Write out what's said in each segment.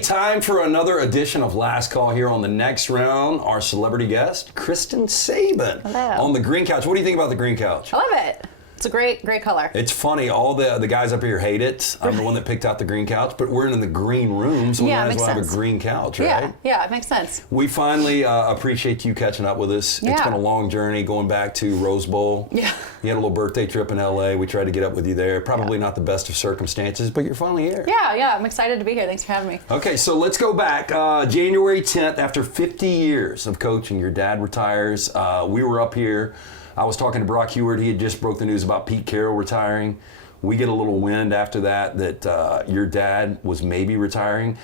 time for another edition of Last Call here on the next round. Our celebrity guest, Kristen Saban. Hello. On the green couch. What do you think about the green couch? I love it. It's a great color. It's funny. All the guys up here hate it. I'm the one that picked out the green couch, but we're in the green room, so we might as well have a green couch, right? Yeah, it makes sense. We finally appreciate you catching up with us. Yeah. It's been a long journey going back to Rose Bowl. Yeah. You had a little birthday trip in LA. We tried to get up with you there. Probably not the best of circumstances, but you're finally here. Yeah, I'm excited to be here. Thanks for having me. Okay, so let's go back. January 10th, after 50 years of coaching, your dad retires. We were up here. I was talking to Brock Heward. He had just broke the news about Pete Carroll retiring. We get a little wind after that your dad was maybe retiring.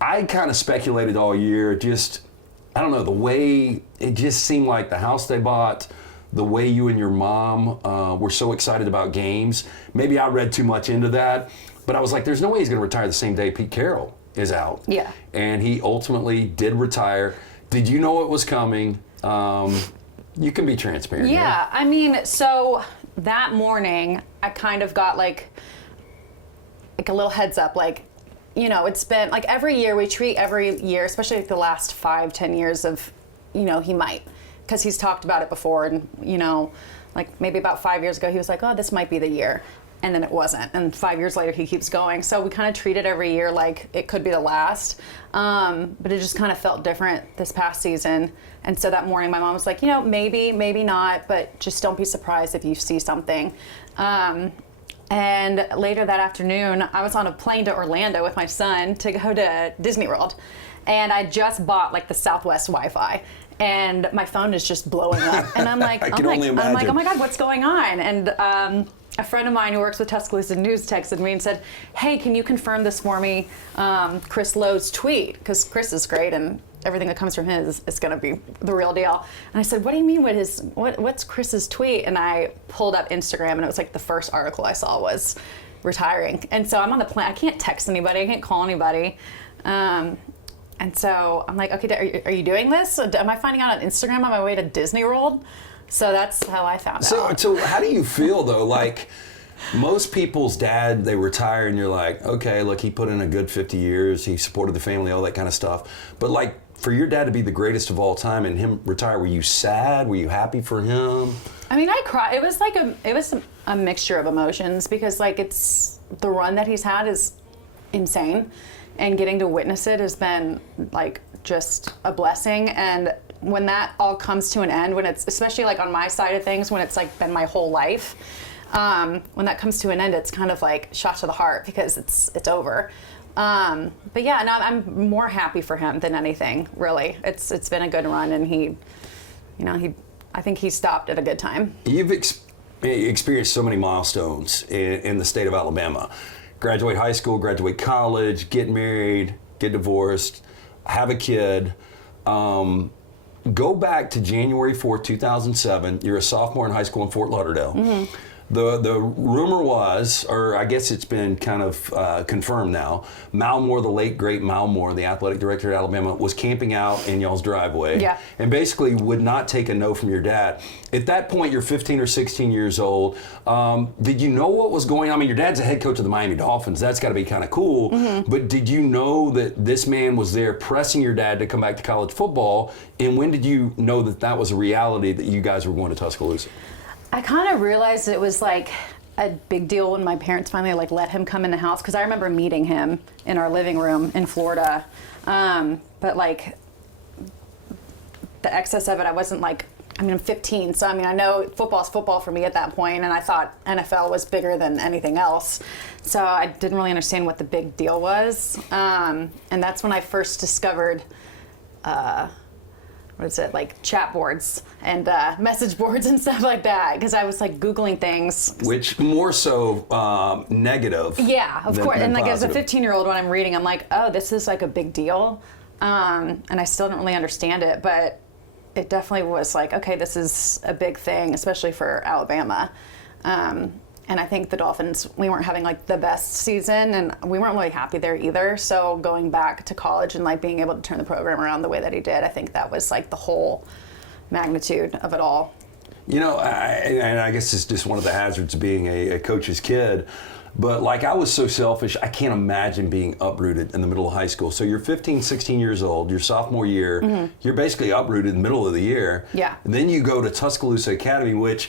I kind of speculated all year, I don't know, the way it just seemed like the house they bought, the way you and your mom were so excited about games. Maybe I read too much into that, but I was like, there's no way he's going to retire the same day Pete Carroll is out. Yeah. And he ultimately did retire. Did you know it was coming? You can be transparent. Yeah, I mean, so that morning, I kind of got like a little heads up, it's been like every year, we treat every year, especially like the last 5-10 years of, he might, because he's talked about it before, and, like maybe about 5 years ago, he was like, oh, this might be the year. And then it wasn't. And 5 years later, he keeps going. So we kind of treat it every year like it could be the last. But it just kind of felt different this past season. And so that morning, my mom was like, maybe not, but just don't be surprised if you see something. And later that afternoon, I was on a plane to Orlando with my son to go to Disney World. And I just bought like the Southwest Wi-Fi. And my phone is just blowing up. And I'm like, I can only imagine. I'm like, oh my God, what's going on? And a friend of mine who works with Tuscaloosa News texted me and said, hey, can you confirm this for me, Chris Lowe's tweet? Because Chris is great and everything that comes from his is going to be the real deal. And I said, what do you mean what's Chris's tweet? And I pulled up Instagram and it was like the first article I saw was retiring. And so I'm on the plane. I can't text anybody. I can't call anybody. And so I'm like, okay, are you doing this? Am I finding out on Instagram on my way to Disney World? So that's how I found out. So how do you feel though? Like most people's dad, they retire and you're like, okay, look, he put in a good 50 years. He supported the family, all that kind of stuff. But like for your dad to be the greatest of all time and him retire, were you sad? Were you happy for him? I mean, I cried. It was like a mixture of emotions because like it's the run that he's had is insane, and getting to witness it has been like just a blessing. And when that all comes to an end, when it's, especially like on my side of things, when it's like been my whole life, when that comes to an end, it's kind of like shot to the heart because it's over. But yeah, no, I'm more happy for him than anything, really. It's been a good run, and I think he stopped at a good time. You've experienced so many milestones in the state of Alabama. Graduate high school, graduate college, get married, get divorced, have a kid. Go back to January 4th, 2007. You're a sophomore in high school in Fort Lauderdale. Mm-hmm. The rumor was, or I guess it's been kind of confirmed now, Mal Moore, the late great Mal Moore, the athletic director at Alabama, was camping out in y'all's driveway. Yeah. And basically would not take a no from your dad. At that point, you're 15 or 16 years old. Did you know what was going on? I mean, your dad's a head coach of the Miami Dolphins. That's got to be kind of cool. Mm-hmm. But did you know that this man was there pressing your dad to come back to college football? And when did you know that that was a reality that you guys were going to Tuscaloosa? I kind of realized it was like a big deal when my parents finally like let him come in the house, because I remember meeting him in our living room in Florida. But like the excess of it, I wasn't like, I'm 15, so I mean, I know football's football for me at that point, and I thought NFL was bigger than anything else. So I didn't really understand what the big deal was. And that's when I first discovered like chat boards and message boards and stuff like that, because I was like Googling things. Which more so negative. Yeah, of course. And like positive. as a 15-year-old, when I'm reading, I'm like, oh, this is like a big deal. And I still don't really understand it, but it definitely was like, okay, this is a big thing, especially for Alabama. And I think the Dolphins, we weren't having like the best season, and we weren't really happy there either. So going back to college and like being able to turn the program around the way that he did, I think that was like the whole magnitude of it all. And I guess it's just one of the hazards of being a coach's kid. But like, I was so selfish, I can't imagine being uprooted in the middle of high school. So you're 15, 16 years old, your sophomore year, you're basically uprooted in the middle of the year. Yeah. And then you go to Tuscaloosa Academy, which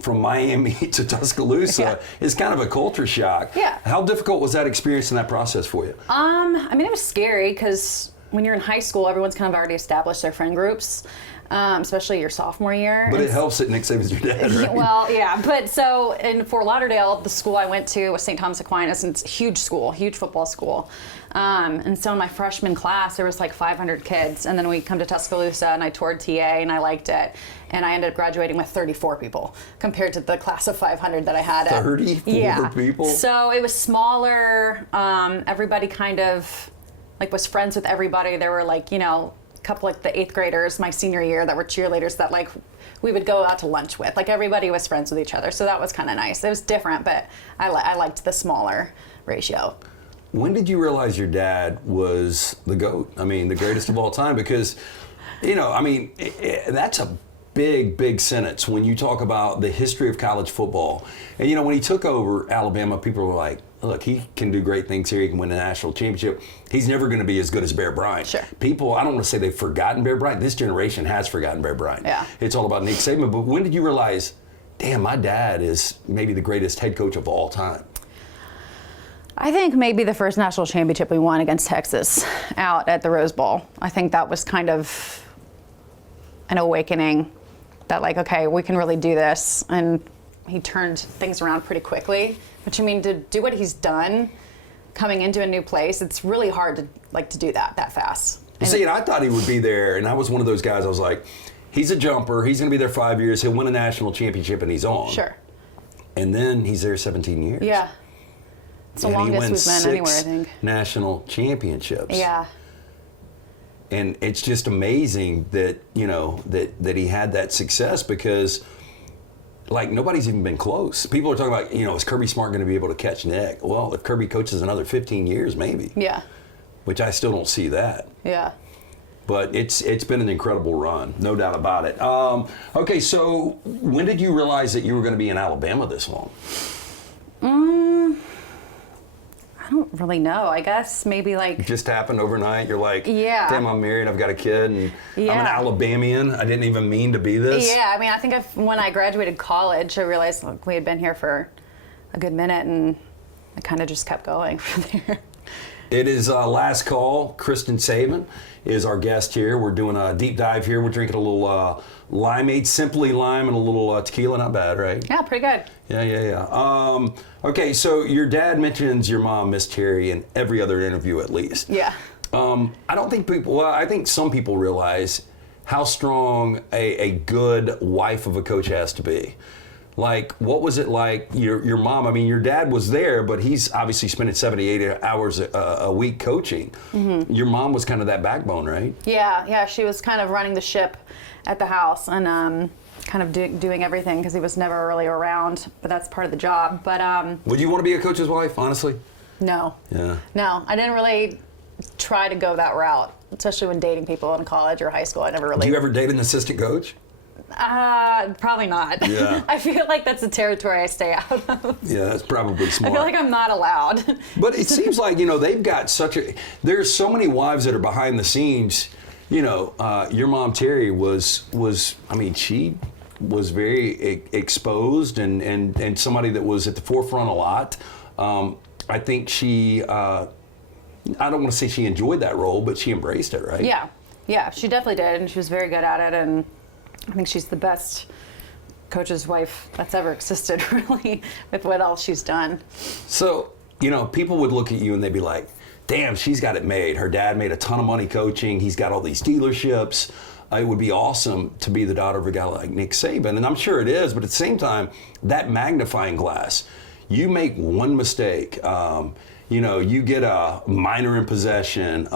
from Miami to Tuscaloosa is kind of a culture shock. Yeah. How difficult was that experience and that process for you? I mean, it was scary because when you're in high school, everyone's kind of already established their friend groups, especially your sophomore year. But it helps that Nick Saban's your dad, right? Well, yeah. But so in Fort Lauderdale, the school I went to was St. Thomas Aquinas, and it's a huge school, huge football school. And so in my freshman class, there was like 500 kids. And then we come to Tuscaloosa, and I toured TA, and I liked it. And I ended up graduating with 34 people compared to the class of 500 that I had. 34 people? So it was smaller. Everybody kind of like was friends with everybody. There were like, a couple like the 8th graders my senior year that were cheerleaders that like we would go out to lunch with. Like everybody was friends with each other. So that was kind of nice. It was different, but I liked the smaller ratio. When did you realize your dad was the GOAT? I mean, the greatest of all time? Because, that's a big sentence when you talk about the history of college football. And, when he took over Alabama, people were like, look, he can do great things here. He can win a national championship. He's never going to be as good as Bear Bryant. Sure. People, I don't want to say they've forgotten Bear Bryant. This generation has forgotten Bear Bryant. Yeah. It's all about Nick Saban. But when did you realize, damn, my dad is maybe the greatest head coach of all time? I think maybe the first national championship we won against Texas out at the Rose Bowl. I think that was kind of an awakening that like, okay, we can really do this. And he turned things around pretty quickly. Which, I mean, to do what he's done coming into a new place, it's really hard to do that fast. See, and I thought he would be there, and I was one of those guys, I was like, he's a jumper, he's going to be there 5 years, he'll win a national championship, and he's on. Sure. And then he's there 17 years. Yeah. It's the longest we've been anywhere, I think. National championships. Yeah. And it's just amazing that, that he had that success because, like, nobody's even been close. People are talking about, is Kirby Smart going to be able to catch Nick? Well, if Kirby coaches another 15 years, maybe. Yeah. Which I still don't see that. Yeah. But it's been an incredible run, no doubt about it. Okay, so when did you realize that you were going to be in Alabama this long? I don't really know. I guess maybe like... It just happened overnight. You're like, yeah. Damn, I'm married, I've got a kid, and yeah. I'm an Alabamian. I didn't even mean to be this. Yeah, I mean, I think when I graduated college, I realized we had been here for a good minute, and I kind of just kept going from there. It is last call. Kristen Saban is our guest here. We're doing a deep dive here. We're drinking a little limeade, simply lime, and a little tequila. Not bad, right? Yeah, pretty good. Yeah. Okay, so your dad mentions your mom, Miss Terry, in every other interview at least. Yeah. I don't think I think some people realize how strong a good wife of a coach has to be. Like, what was it like, your mom? I mean, your dad was there, but he's obviously spending 70, 80 hours a week coaching. Mm-hmm. Your mom was kind of that backbone, right? Yeah, she was kind of running the ship at the house and kind of doing everything because he was never really around, but that's part of the job. But would you want to be a coach's wife, honestly? No. Yeah. No, I didn't really try to go that route, especially when dating people in college or high school. I never really... Do you ever date an assistant coach? Probably not. Yeah. I feel like that's a territory I stay out of. Yeah, that's probably smart. I feel like I'm not allowed. But it seems like, they've got there's so many wives that are behind the scenes. Your mom, Terry, she was very exposed and somebody that was at the forefront a lot. I think she, I don't want to say she enjoyed that role, but she embraced it, right? Yeah, she definitely did, and she was very good at it, and I think she's the best coach's wife that's ever existed, really, with what else she's done. So, people would look at you and they'd be like, damn, she's got it made. Her dad made a ton of money coaching. He's got all these dealerships. It would be awesome to be the daughter of a guy like Nick Saban. And I'm sure it is, but at the same time, that magnifying glass, you make one mistake. You get a minor in possession.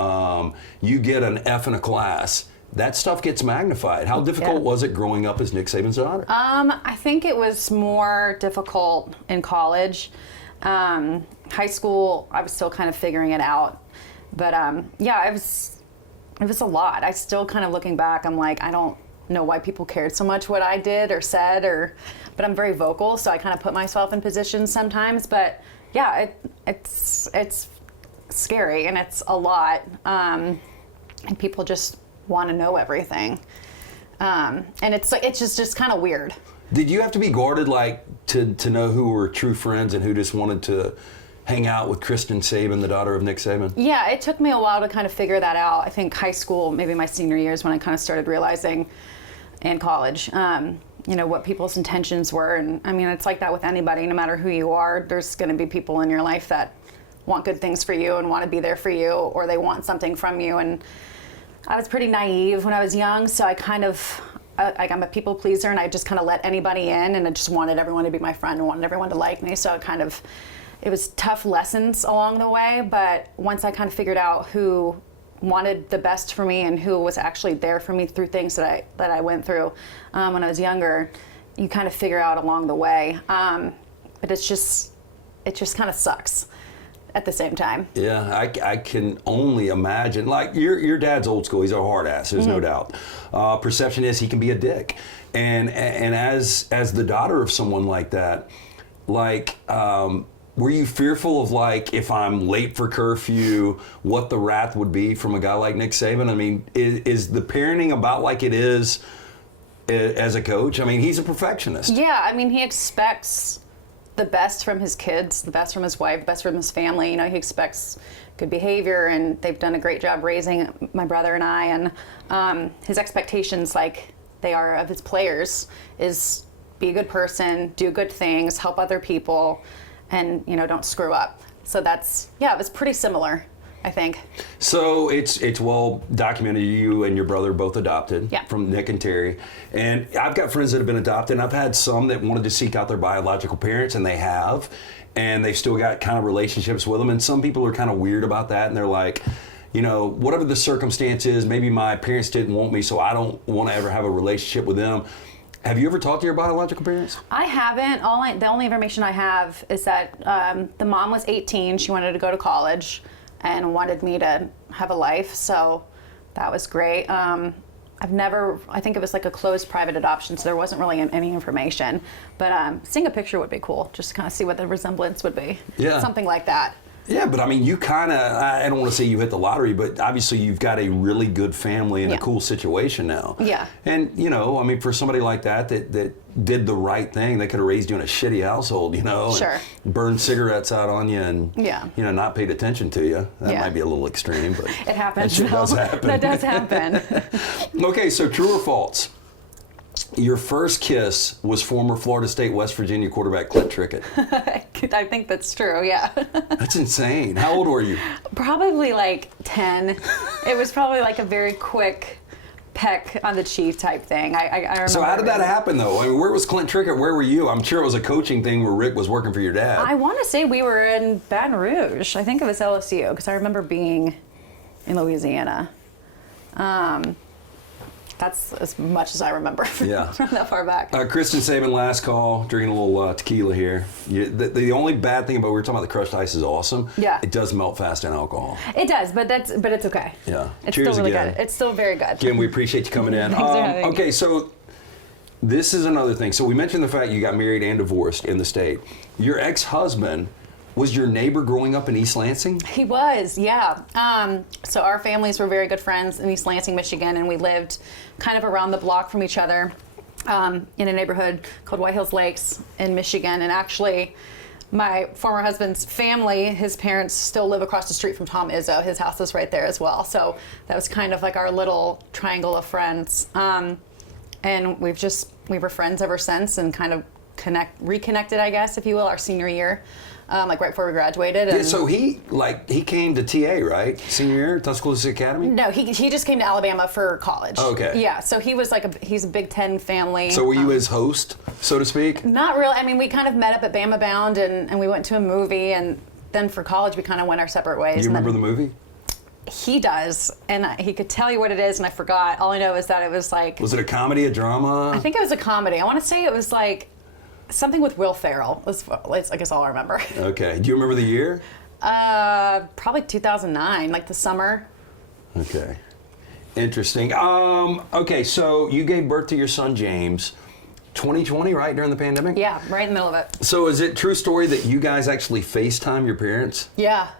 You get an F in a class. That stuff gets magnified. How difficult was it growing up as Nick Saban's daughter? I think it was more difficult in college. High school, I was still kind of figuring it out. But it was a lot. I still kind of looking back, I'm like, I don't know why people cared so much what I did or said, but I'm very vocal, so I kind of put myself in positions sometimes. But yeah, it's scary and it's a lot, and people just want to know everything, and it's just kind of weird. Did you have to be guarded, like, to know who were true friends and who just wanted to hang out with Kristen Saban, the daughter of Nick Saban? Yeah, it took me a while to kind of figure that out. I think high school, maybe my senior years, when I kind of started realizing, and college, what people's intentions were. And I mean, it's like that with anybody, no matter who you are, there's going to be people in your life that want good things for you and want to be there for you, or they want something from you. And I was pretty naive when I was young, so I kind of, I'm a people pleaser, and I just kind of let anybody in, and I just wanted everyone to be my friend and wanted everyone to like me. So it was tough lessons along the way, but once I kind of figured out who wanted the best for me and who was actually there for me through things that I went through when I was younger, you kind of figure out along the way. But it just kind of sucks at the same time. Yeah, I can only imagine. Like, your dad's old school. He's a hard ass. There's no doubt. Perception is he can be a dick, and as the daughter of someone like that, like, were you fearful of, like, if I'm late for curfew, what the wrath would be from a guy like Nick Saban? I mean, is the parenting about like it is as a coach? I mean, he's a perfectionist. Yeah, I mean, he expects the best from his kids, the best from his wife, the best from his family. He expects good behavior, and they've done a great job raising my brother and I. And his expectations, like they are of his players, is be a good person, do good things, help other people, and don't screw up. So it was pretty similar, I think. So it's well documented you and your brother both adopted, yeah, from Nick and Terry. And I've got friends that have been adopted, and I've had some that wanted to seek out their biological parents, and they have, and they've still got kind of relationships with them. And some people are kind of weird about that, and they're like, whatever the circumstance is, maybe my parents didn't want me, so I don't want to ever have a relationship with them. Have you ever talked to your biological parents? I haven't. The only information I have is that the mom was 18. She wanted to go to college and wanted me to have a life. So that was great. I think it was like a closed private adoption, so there wasn't really any information. But seeing a picture would be cool, just to kind of see what the resemblance would be. Yeah. Something like that. Yeah, but I mean, you kind of, I don't want to say you hit the lottery, but obviously you've got a really good family and a cool situation now. Yeah. And, I mean, for somebody like that did the right thing, they could have raised you in a shitty household, Sure. and burned cigarettes out on you and, not paid attention to you. That might be a little extreme, but it happens. That does happen. That does happen. Okay, so true or false? Your first kiss was former Florida State, West Virginia quarterback Clint Trickett. I think that's true, yeah. That's insane. How old were you? Probably like 10. It was probably like a very quick peck on the cheek type thing. I remember. So how did that happen, though? I mean, where was Clint Trickett? Where were you? I'm sure it was a coaching thing where Rick was working for your dad. I want to say we were in Baton Rouge. I think it was LSU, because I remember being in Louisiana. That's as much as I remember from that far back. Kristen Saban, last call, drinking a little tequila here. The only bad thing about, we were talking about the crushed ice is awesome. Yeah. It does melt fast in alcohol. It does, but it's okay. Yeah. It's Cheers still really again. good. It's still very good. Again, we appreciate you coming in. Thanks for having me. Okay, so this is another thing. So we mentioned the fact you got married and divorced in the state. Your ex-husband was your neighbor growing up in East Lansing? He was, yeah. So our families were very good friends in East Lansing, Michigan, and we lived kind of around the block from each other in a neighborhood called White Hills Lakes in Michigan. And actually, my former husband's family, his parents still live across the street from Tom Izzo. His house is right there as well. So that was kind of like our little triangle of friends. And we were friends ever since, and kind of reconnected, I guess, if you will, our senior year. Like right before we graduated. And so he came to TA, right? Senior year, Tuscaloosa Academy? No, he just came to Alabama for college. Okay. Yeah, so he was he's a Big Ten family. So were you his host, so to speak? Not really. I mean, we kind of met up at Bama Bound, and we went to a movie, and then for college we kind of went our separate ways. Do you remember the movie? He does, and he could tell you what it is, and I forgot. All I know is that it was like... Was it a comedy, a drama? I think it was a comedy. I want to say it was like... something with Will Ferrell. That's, I guess, all I remember. Okay. Do you remember the year? Probably 2009, like the summer. Okay. Interesting. Okay, so you gave birth to your son James, 2020, right, during the pandemic? Yeah, right in the middle of it. So is it true story that you guys actually FaceTime your parents? Yeah.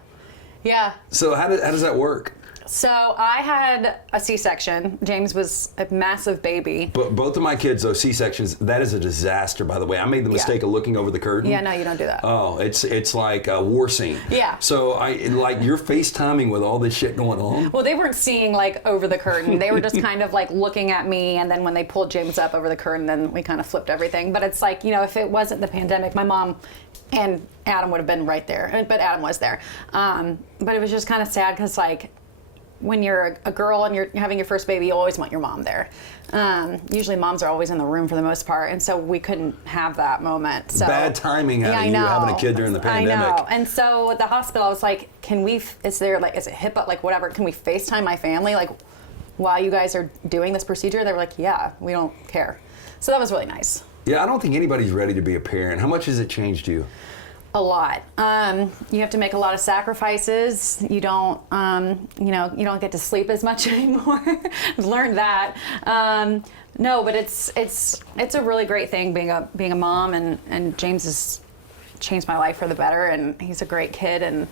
So how does that work? So I had a C-section. James was a massive baby. But both of my kids, though, C-sections, that is a disaster, by the way. I made the mistake of looking over the curtain. Yeah, no, you don't do that. Oh, it's like a war scene. Yeah. So you're FaceTiming with all this shit going on? Well, they weren't seeing like over the curtain. They were just kind of like looking at me, and then when they pulled James up over the curtain, then we kind of flipped everything. But it's like, if it wasn't the pandemic, my mom and Adam would have been right there. But Adam was there. But it was just kind of sad because like, when you're a girl and you're having your first baby, you always want your mom there. Usually moms are always in the room for the most part, and so we couldn't have that moment. So bad timing out of you having a kid during the pandemic. I know. And so at the hospital, I was like, is it HIPAA, like whatever, can we FaceTime my family, like while you guys are doing this procedure? They were like, yeah, we don't care. So that was really nice. Yeah, I don't think anybody's ready to be a parent. How much has it changed you? A lot. You have to make a lot of sacrifices. You don't, you don't get to sleep as much anymore. I've learned that. No, but it's a really great thing being a mom, and James has changed my life for the better. And he's a great kid, and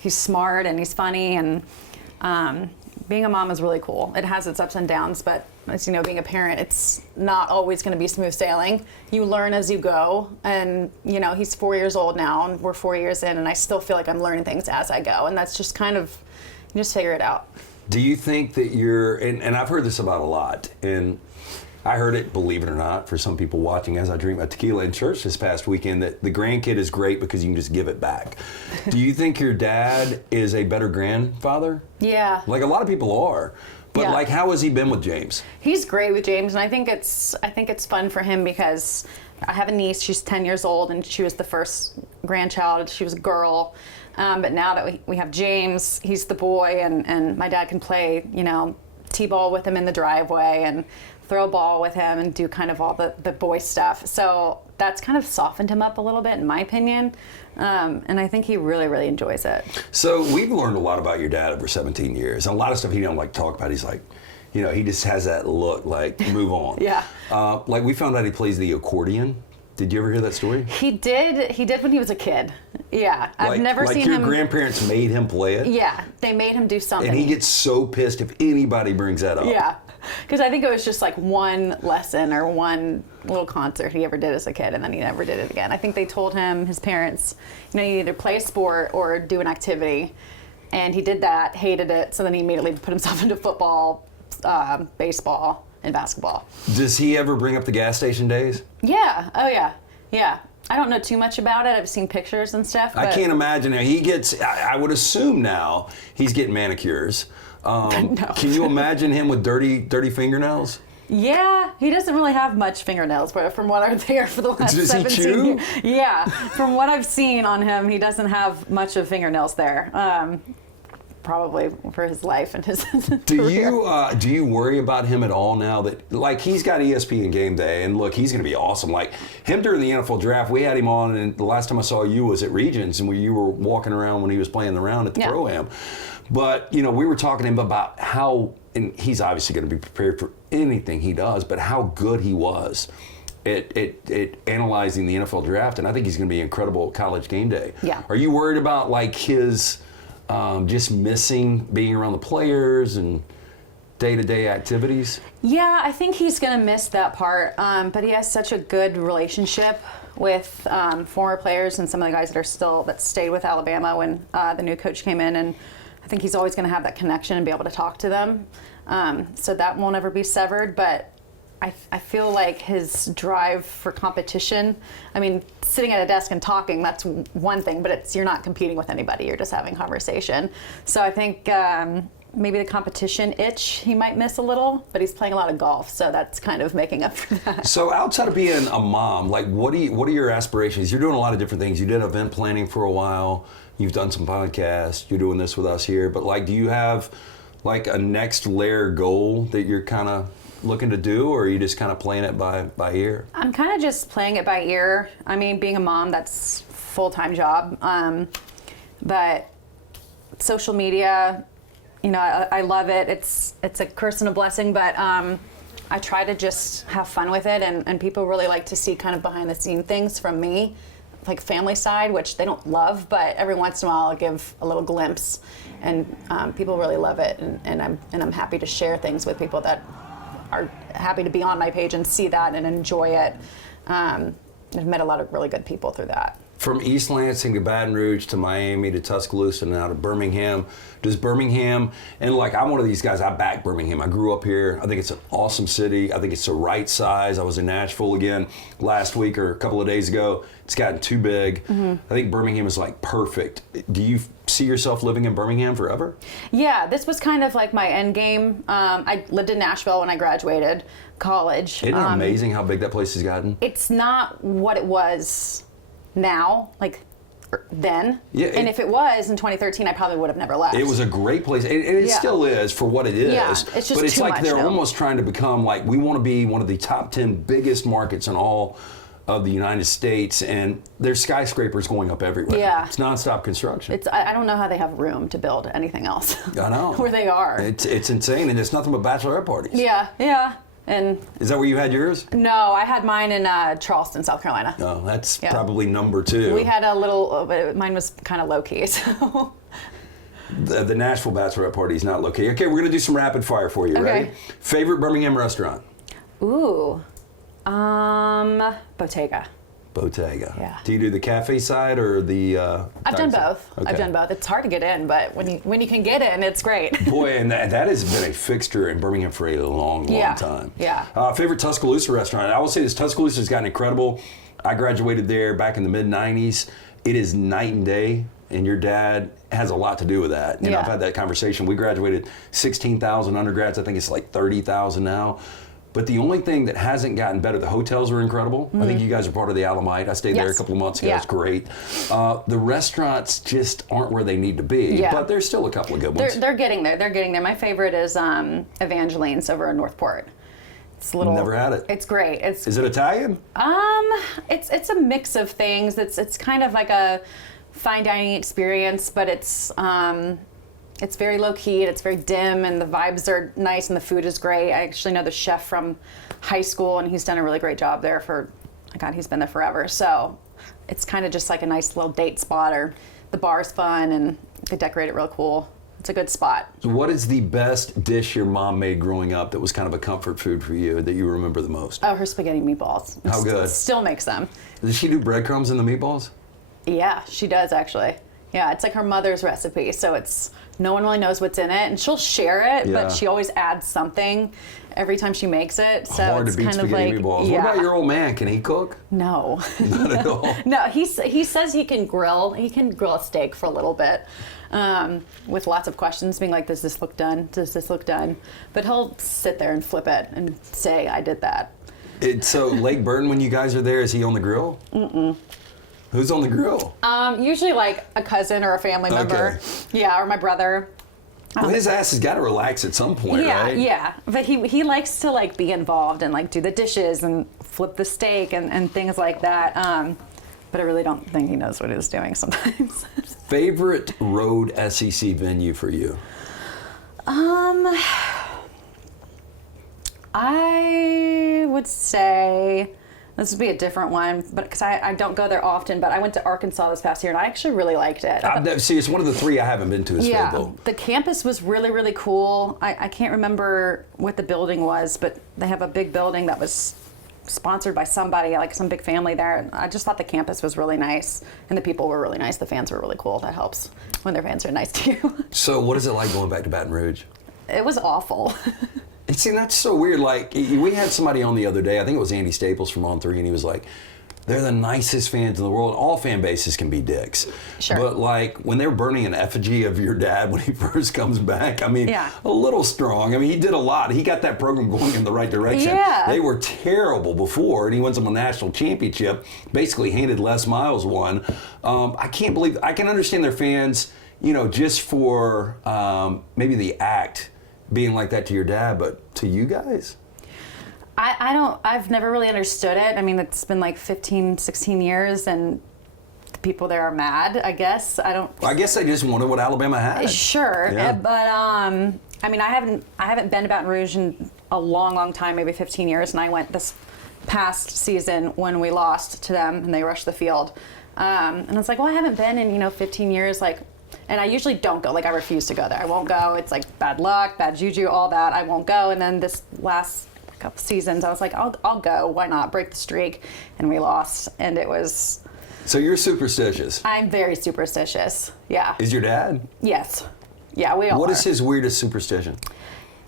he's smart, and he's funny, and being a mom is really cool. It has its ups and downs, but as you know, being a parent, it's not always going to be smooth sailing. You learn as you go, and he's 4 years old now, and we're 4 years in, and I still feel like I'm learning things as I go, and that's just kind of, you just figure it out. Do you think that and I've heard this about a lot, and I heard it, believe it or not, for some people watching as I drink my tequila in church this past weekend, that the grandkid is great because you can just give it back. Do you think your dad is a better grandfather? Yeah. Like a lot of people are. But Yeah. like, how has he been with James? He's great with James, and I think it's fun for him because I have a niece. She's 10 years old, and she was the first grandchild. She was a girl, but now that we have James, he's the boy, and my dad can play, t-ball with him in the driveway and throw a ball with him and do kind of all the boy stuff. So that's kind of softened him up a little bit, in my opinion. And I think he really, really enjoys it. So we've learned a lot about your dad over 17 years. And a lot of stuff he don't like to talk about. He's like, he just has that look like, move on. Yeah. Like we found out he plays the accordion. Did you ever hear that story? He did when he was a kid. Yeah. I've never seen him. Like your grandparents made him play it? Yeah. They made him do something. And he gets so pissed if anybody brings that up. Yeah. Because I think it was just like one lesson or one little concert he ever did as a kid, and then he never did it again. I think they told him, his parents, you either play a sport or do an activity. And he did that, hated it, so then he immediately put himself into football, baseball, and basketball. Does he ever bring up the gas station days? Yeah. Oh, yeah. Yeah. I don't know too much about it. I've seen pictures and stuff. But I can't imagine. He gets, I would assume now, he's getting manicures. No. Can you imagine him with dirty fingernails? Yeah, he doesn't really have much fingernails, but from what I've there for the last Does 17 he chew? years. Yeah, from what I've seen on him, he doesn't have much of fingernails there. Probably for his life and his career. Do you worry about him at all now that, like, he's got ESPN Game Day, and look, he's going to be awesome. Like him during the NFL draft, we had him on, and the last time I saw you was at Regions, and you were walking around when he was playing the round at the Pro-Am. But we were talking to him about how, and he's obviously going to be prepared for anything he does, but how good he was at analyzing the NFL draft, and I think he's going to be incredible at College Game Day. Yeah. Are you worried about like his just missing being around the players and day-to-day activities? Yeah, I think he's going to miss that part, but he has such a good relationship with former players and some of the guys that stayed with Alabama when the new coach came in, and I think he's always going to have that connection and be able to talk to them. So that won't ever be severed, but I feel like his drive for competition, I mean, sitting at a desk and talking, that's one thing, but you're not competing with anybody, you're just having conversation. So I think maybe the competition itch he might miss a little, but he's playing a lot of golf, so that's kind of making up for that. So outside of being a mom, like what are your aspirations? You're doing a lot of different things. You did event planning for a while. You've done some podcasts. You're doing this with us here. But like, do you have like a next layer goal that you're kind of looking to do, or are you just kind of playing it by ear? I'm kind of just playing it by ear. I mean, being a mom, that's a full-time job. But social media, I love it. It's a curse and a blessing, but I try to just have fun with it, and people really like to see kind of behind the scene things from me, like family side, which they don't love, but every once in a while I'll give a little glimpse, and people really love it, and I'm happy to share things with people that are happy to be on my page and see that and enjoy it. I've met a lot of really good people through that. From East Lansing to Baton Rouge to Miami to Tuscaloosa and now to Birmingham, does Birmingham, and like I'm one of these guys, I back Birmingham. I grew up here. I think it's an awesome city. I think it's the right size. I was in Nashville again last week or a couple of days ago. It's gotten too big. I think Birmingham is like perfect. Do you see yourself living in Birmingham forever? Yeah, this was kind of like my end game. I lived in Nashville when I graduated college. Isn't it amazing how big that place has gotten? It's not what it was now, like then. Yeah, and if it was in 2013, I probably would have never left. It was a great place, and it still is for what it is. Yeah, it's just but it's too like much they're now. almost trying to become like, we want to be one of the top 10 biggest markets in all of the United States, and there's skyscrapers going up everywhere. Yeah. It's nonstop construction. I don't know how they have room to build anything else. I know. Where they are. It's insane, and it's nothing but bachelorette parties. Yeah. And Is that where you had yours? no, I had mine in Charleston, South Carolina. Oh, that's probably number 2. We had a little, mine was kind of low key, so. The Nashville bachelorette party is not low key. Okay, we're going to do some rapid fire for you. Okay. Ready? Favorite Birmingham restaurant? Ooh, Bottega. Bottega. Yeah. Do you do the cafe side or the? I've done diner side? both. Okay. I've done both. It's hard to get in, but when you can get in, it's great. Boy, and that has been a fixture in Birmingham for a long time. Yeah. Favorite Tuscaloosa restaurant? I will say this: Tuscaloosa has gotten incredible. I graduated there back in the mid '90s. It is night and day, and your dad has a lot to do with that. And Yeah. I've had that conversation. We graduated 16,000 undergrads. I think it's like 30,000 now. But the only thing that hasn't gotten better, the hotels are incredible. I think you guys are part of the Alamite. I stayed there a Yes. couple of months ago. Yeah. It's great. The restaurants just aren't where they need to be. Yeah. But there's still a couple of good ones. They're getting there. They're getting there. My favorite is Evangeline's over in Northport. It's a little. Never had it. It's great. Is it Italian? It's a mix of things. It's kind of like a fine dining experience, but it's very low key and it's very dim, and the vibes are nice and the food is great. I actually know the chef from high school, and he's done a really great job there he's been there forever. So it's kind of just like a nice little date spot, or the bar's fun and they decorate it real cool. It's a good spot. So what is the best dish your mom made growing up that was kind of a comfort food for you that you remember the most? Oh, her spaghetti meatballs. How good? Still makes them. Does she do breadcrumbs in the meatballs? Yeah, she does actually. Yeah, it's like her mother's recipe, so no one really knows what's in it, and she'll share it, Yeah. but she always adds something every time she makes it. So Hard it's to beat kind of spaghetti like, meatballs. yeah. What about your old man? Can he cook? No, Not at all. no. He says he can grill. He can grill a steak for a little bit, with lots of questions, being like, "Does this look done? Does this look done?" But he'll sit there and flip it and say, "I did that." So Lake Burton, when you guys are there, is he on the grill? Mm-mm. Who's on the grill? Usually like a cousin or a family member. Okay. Yeah, or my brother. Well, his ass has got to relax at some point, Yeah, right? yeah. But he likes to like be involved and like do the dishes and flip the steak and things like that. But I really don't think he knows what he's doing sometimes. Favorite road SEC venue for you? I would say this would be a different one, but because I don't go there often. But I went to Arkansas this past year and I actually really liked it. See, it's one of the 3 I haven't been to. Is Yeah, Fayetteville. the campus was really, really cool. I can't remember what the building was, but they have a big building that was sponsored by somebody, like some big family there. And I just thought the campus was really nice, and the people were really nice. The fans were really cool. That helps when their fans are nice to you. So what is it like going back to Baton Rouge? It was awful. And see, that's so weird. Like, we had somebody on the other day, I think it was Andy Staples from On 3, and he was like, they're the nicest fans in the world. All fan bases can be dicks. Sure. But like, when they're burning an effigy of your dad when he first comes back, I mean, Yeah. a little strong. I mean, he did a lot. He got that program going in the right direction. Yeah. They were terrible before, and he wins them a national championship, basically handed Les Miles one. I can't believe, I can understand their fans, just for maybe the act being like that to your dad, but to you guys? I've I've never really understood it. I mean, it's been like 15, 16 years, and people there are mad, I guess. I guess they just wanted what Alabama had. Sure, Yeah. but I mean, I haven't been to Baton Rouge in a long, long time, maybe 15 years, and I went this past season when we lost to them and they rushed the field. And I was like, well, I haven't been in 15 years, like, and I usually don't go. Like, I refuse to go there. I won't go. It's like bad luck, bad juju, all that. I won't go. And then this last couple seasons, I was like, I'll go. Why not? Break the streak. And we lost, and it was. So you're superstitious. I'm very superstitious. Yeah. Is your dad? Yes. Yeah, we all What are. is his weirdest superstition?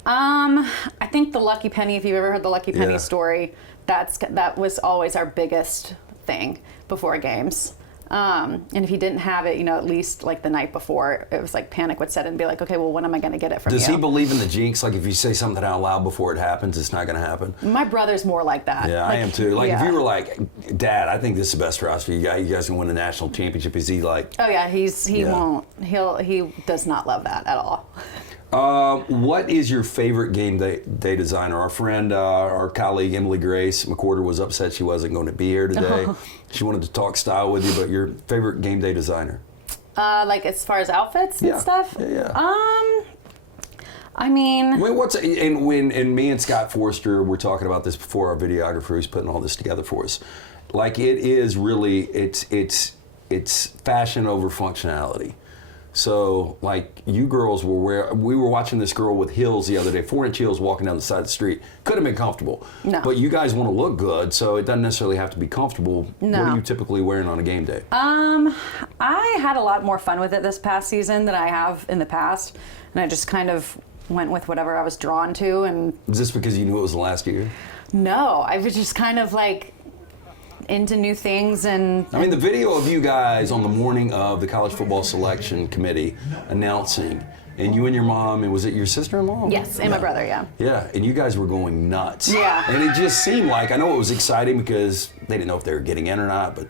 I think the lucky penny, if you've ever heard the lucky penny Yeah. story, that was always our biggest thing before games. And if he didn't have it, at least like the night before, it was like panic would set in and be like, okay, well, when am I going to get it from Does you? he believe in the jinx? Like if you say something out loud before it happens, it's not going to happen? My brother's more like that. Yeah, I am too. Like if you were like, Dad, I think this is the best for us. You guys can win the national championship. Is he like? Oh yeah, he Yeah. won't. He does not love that at all. What is your favorite game day designer? Our friend, our colleague Emily Grace McWhorter was upset she wasn't going to be here today. She wanted to talk style with you, but your favorite game day designer? Like as far as outfits and stuff. Yeah. I mean, when me and Scott Forster were talking about this before, our videographer who's putting all this together for us, like it is really it's fashion over functionality. So, like, you girls we were watching this girl with heels the other day, 4-inch heels walking down the side of the street. Could have been comfortable. No. But you guys want to look good, so it doesn't necessarily have to be comfortable. No. What are you typically wearing on a game day? I had a lot more fun with it this past season than I have in the past. And I just kind of went with whatever I was drawn to. And Is this because you knew it was the last year? no, I was just kind of like into new things. And I mean, the video of you guys on the morning of the college football selection committee announcing, and you and your mom, and was it your sister-in-law? yes, and my brother, yeah. Yeah, and you guys were going nuts. Yeah. And it just seemed like, I know it was exciting because they didn't know if they were getting in or not, but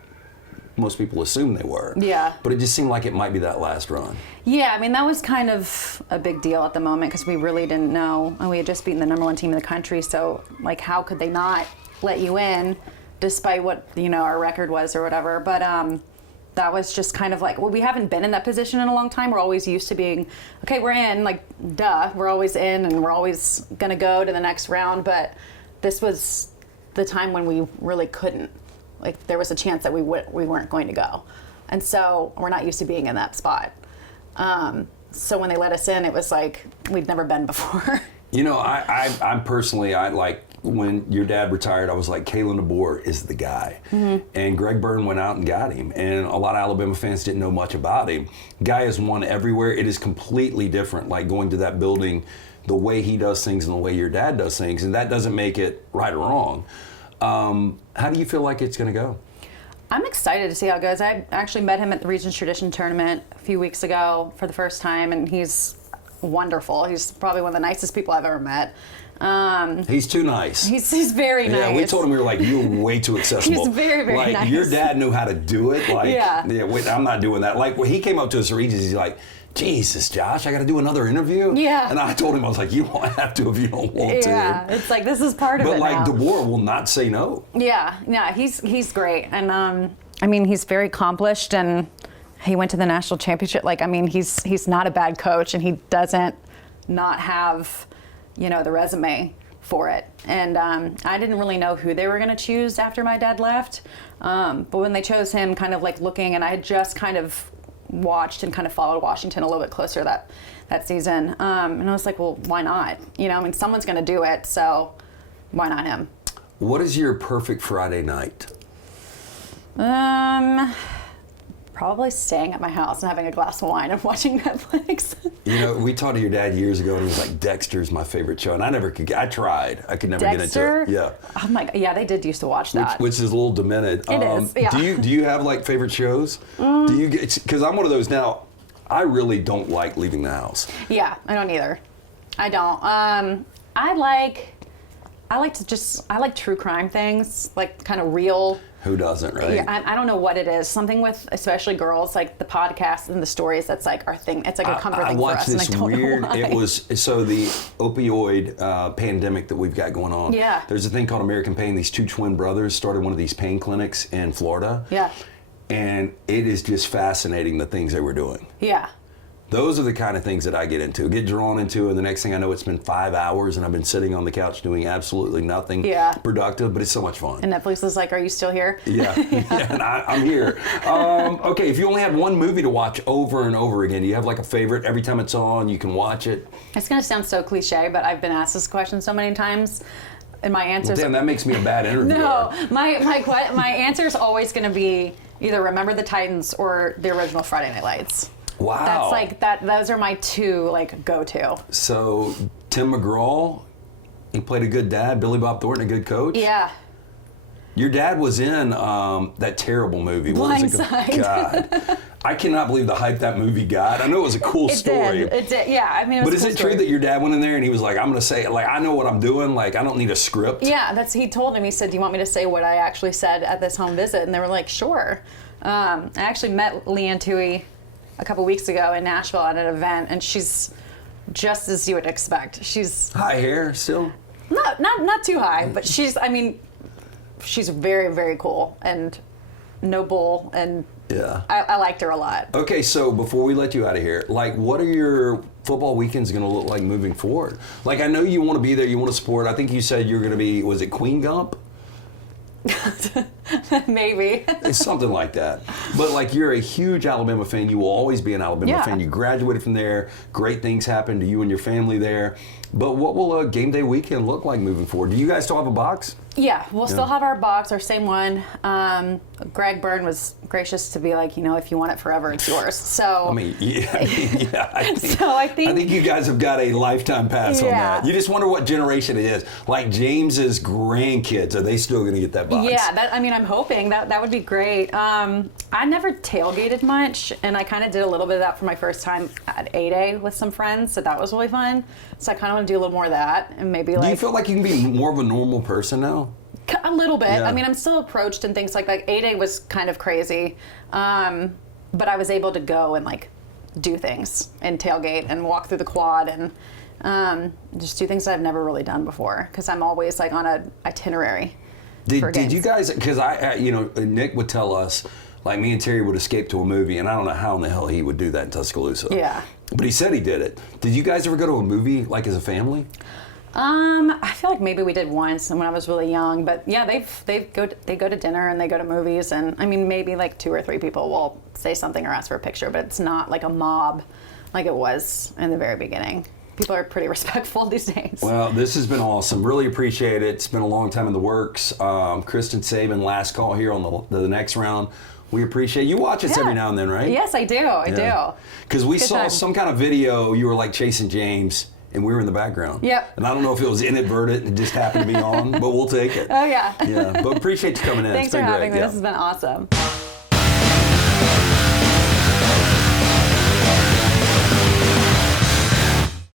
most people assumed they were. Yeah. But it just seemed like it might be that last run. Yeah, I mean, that was kind of a big deal at the moment because we really didn't know. And we had just beaten the number one team in the country, so, like, how could they not let you in despite what, our record was or whatever. But that was just kind of like, well, we haven't been in that position in a long time. We're always used to being, okay, we're in, like, duh, we're always in and we're always going to go to the next round. But this was the time when we really couldn't. Like, there was a chance that we weren't going to go. And so we're not used to being in that spot. So when they let us in, it was like we'd never been before. I'm personally, when your dad retired, I was like, Kalen DeBoer is the guy. Mm-hmm. And Greg Byrne went out and got him. And a lot of Alabama fans didn't know much about him. Guy has won everywhere. It is completely different, like going to that building, the way he does things and the way your dad does things. And that doesn't make it right or wrong. How do you feel like it's going to go? I'm excited to see how it goes. I actually met him at the Regents Tradition Tournament a few weeks ago for the first time, and he's wonderful. He's probably one of the nicest people I've ever met. He's too nice. He's very nice. Yeah, we told him, we were like, you're way too accessible. He's very, very like, nice. Your dad knew how to do it. Like, Yeah. Wait, I'm not doing that. Like, when he came up to us at Regents, he's like, Jesus, Josh, I got to do another interview? Yeah. And I told him, I was like, you don't have to if you don't want to. Yeah, it's like, this is part of But it like, now. DeBoer will not say no. Yeah, he's great. And I mean, he's very accomplished, and he went to the national championship. Like, I mean, he's not a bad coach, and he doesn't not have, the resume for it. And I didn't really know who they were going to choose after my dad left. But when they chose him, kind of like looking, and I had just kind of watched and kind of followed Washington a little bit closer that season. And I was like, well, why not? I mean, someone's going to do it, so why not him? What is your perfect Friday night? Probably staying at my house and having a glass of wine and watching Netflix. We talked to your dad years ago, and he was like, Dexter's my favorite show. And I never could, I tried. I could never Dexter? get into it. Yeah. Oh my God, yeah, they did used to watch that. Which is a little demented. It is, yeah. Do you have like favorite shows? Do you get, because I'm one of those now, I really don't like leaving the house. Yeah, I don't either. I don't. I like true crime things, like kind of real. Who doesn't, right? Yeah, I don't know what it is. Something with, especially girls, like the podcasts and the stories. That's like our thing. It's like a comfort thing for us. I watched this weird. It was the opioid pandemic that we've got going on. Yeah. There's a thing called American Pain. These two twin brothers started one of these pain clinics in Florida. Yeah. And it is just fascinating the things they were doing. Yeah. Those are the kind of things that I get drawn into, and the next thing I know, it's been 5 hours, and I've been sitting on the couch doing absolutely nothing productive, but it's so much fun. And Netflix is like, are you still here? Yeah, and I'm here. Okay, if you only had one movie to watch over and over again, do you have like a favorite? Every time it's on, you can watch it? It's going to sound so cliche, but I've been asked this question so many times, and my answer is... Damn, that makes me a bad interviewer. No, my answer is always going to be either Remember the Titans or the original Friday Night Lights. Wow. That's like that. Those are my two like go-to. So Tim McGraw, he played a good dad. Billy Bob Thornton, a good coach. Yeah. Your dad was in that terrible movie. What was it called? Blindside. God, I cannot believe the hype that movie got. I know it was a cool story. It did. Yeah. I mean, it was but a cool is it story. true that your dad went in there and he was like, "I'm going to say it. Like I know what I'm doing. Like I don't need a script." Yeah. He told him. He said, "Do you want me to say what I actually said at this home visit?" And they were like, "Sure." I actually met Leanne Tui a couple weeks ago in Nashville at an event, and she's just as you would expect. She's high hair still. Not too high, but she's very, very cool and no bull, and yeah, I liked her a lot. Okay, so before we let you out of here, like, what are your football weekends going to look like moving forward? Like, I know you want to be there, you want to support. I think you said you're going to be, was it Queen Gump? Maybe. It's something like that. But like, you're a huge Alabama fan. You will always be an Alabama fan. You graduated from there. Great things happened to you and your family there. But what will a game day weekend look like moving forward? Do you guys still have a box? Yeah, we'll still have our box, our same one. Greg Byrne was gracious to be like, if you want it forever, it's yours. So I think, I think you guys have got a lifetime pass on that. You just wonder what generation it is. Like James's grandkids, are they still going to get that box? Yeah, I'm hoping that would be great. I never tailgated much, and I kind of did a little bit of that for my first time at A-Day with some friends, so that was really fun. So I kind of want to do a little more of that, and maybe like. Do you feel like you can be more of a normal person now? A little bit. Yeah. I mean, I'm still approached and things like that. A-Day was kind of crazy, but I was able to go and like do things and tailgate and walk through the quad and just do things that I've never really done before because I'm always like on an itinerary. Did you guys? Because Nick would tell us. Like me and Terry would escape to a movie, and I don't know how in the hell he would do that in Tuscaloosa. Yeah. But he said he did it. Did you guys ever go to a movie like as a family? I feel like maybe we did once when I was really young, but yeah, they go to dinner and they go to movies, and I mean maybe like 2 or 3 people will say something or ask for a picture, but it's not like a mob like it was in the very beginning. People are pretty respectful these days. Well, this has been awesome. Really appreciate it. It's been a long time in the works. Kristen Saban, last call here on the next round. We appreciate you. Watch us every now and then, right? Yes, I do. I do. Because we saw some kind of video. You were like chasing James, and we were in the background. Yep. And I don't know if it was inadvertent and it just happened to be on, but we'll take it. Oh yeah. Yeah. But appreciate you coming in. Thanks it's been for having great. me. This has been awesome.